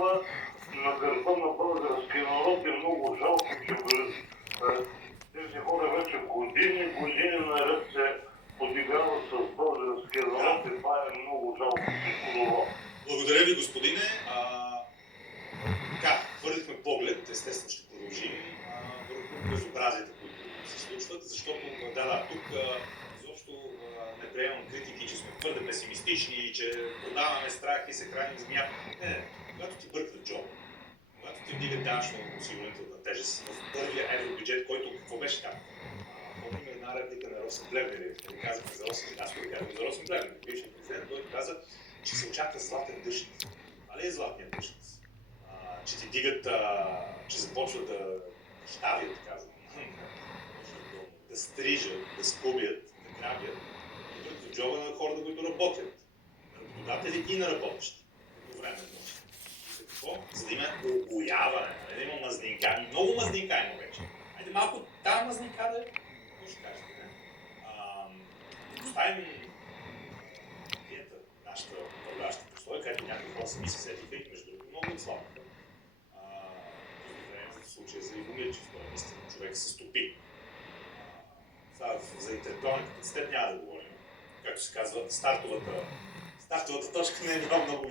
подиграва на гърба на българския народ и много жалко, че тези хора вече години наред се подиграват с българския народ и това е много жалко. Благодаря ви, господине. Така, хвърлихме поглед, естествено ще продължим върху безобразията, които се случват, защото тук изобщо не приемам критики, че сме твърде песимистични и че продаваме страх и се храним с гняв. Не, когато ти бъркат джоба, когато ти вдигат данъчно-осигурителна тежест в първия евробюджет, който какво беше там? Помним една реплика на Росен Плевнелиев, който казахме за Росен, аз го казвам за Росен Плевнелиев, бившият президент, който каза, че се очаква златен дъжд. А ли е златният дъжд? Че ти дигат, че започват да щавят, казвам, да стрижат, да скубят, да грабят, в джоба на хората, които работят, на работодатели и на работещи, едновременно. За какво? За да има огояване, да има мазнинка. Много мазнинка има вече. Айде малко тази мазнинка да е, какво ще кажете, не? Оставим диета, нашата управляваща прослойка, където някои хора сами се сетиха и между другото много отслабнаха. В случая за Ивомирчев, това е наистина човек се стопи. За интелектуален капацитет няма да говорим. Както се казва, стартовата точка не е много